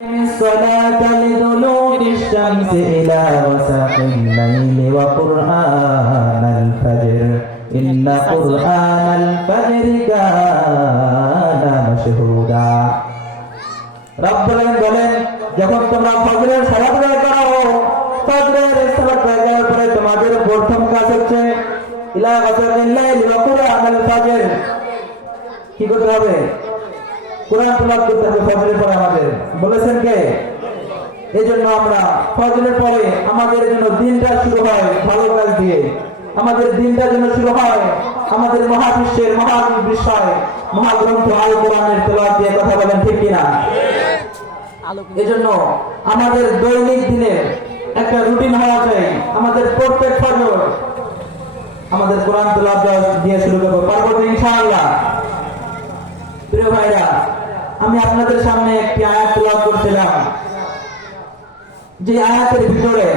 الصلاة لدلوك الشمس إلى غسق الليل وقرآن الفجر إن قرآن الفجر كان مشهودا رب বলেন যখন তোমরা ফজরের সালাত আদায় করো ফজরের সালাত আদায়ের পরে তোমাদের প্রথম কাজ হচ্ছে ইলা গাসাকিল লাইল ওয়া কুরআনাল ফাজর কি করতে হবে কোরআন তেলাওয়াত করতে হবে ফজরের পরে আমাদের বলেছেন কে এজন্য আমরা ফজরের পরে আমাদের জন্য দিনটা শুরু হয় ভালো কাজ দিয়ে আমাদের দিনটা যেন শুরু হয় আমাদের মহাবিশ্বের মহাবিশ্বয় মহাগ্রন্থ আল কোরআনের তেলাওয়াত দিয়ে কথা বলেন ঠিক কিনা এজন্য আমাদের দৈনিক দিনের একটা রুটিন হওয়া চাই আমাদের প্রত্যেক ফজর আমাদের কোরআন তেলাওয়াত দিয়ে শুরু করব পারবো ইনশাআল্লাহ প্রিয় ভাইরা আমি আপনাদের সামনে একটি আয়াত তেলাওয়াত করছিলাম যে আয়াতের ভিতরে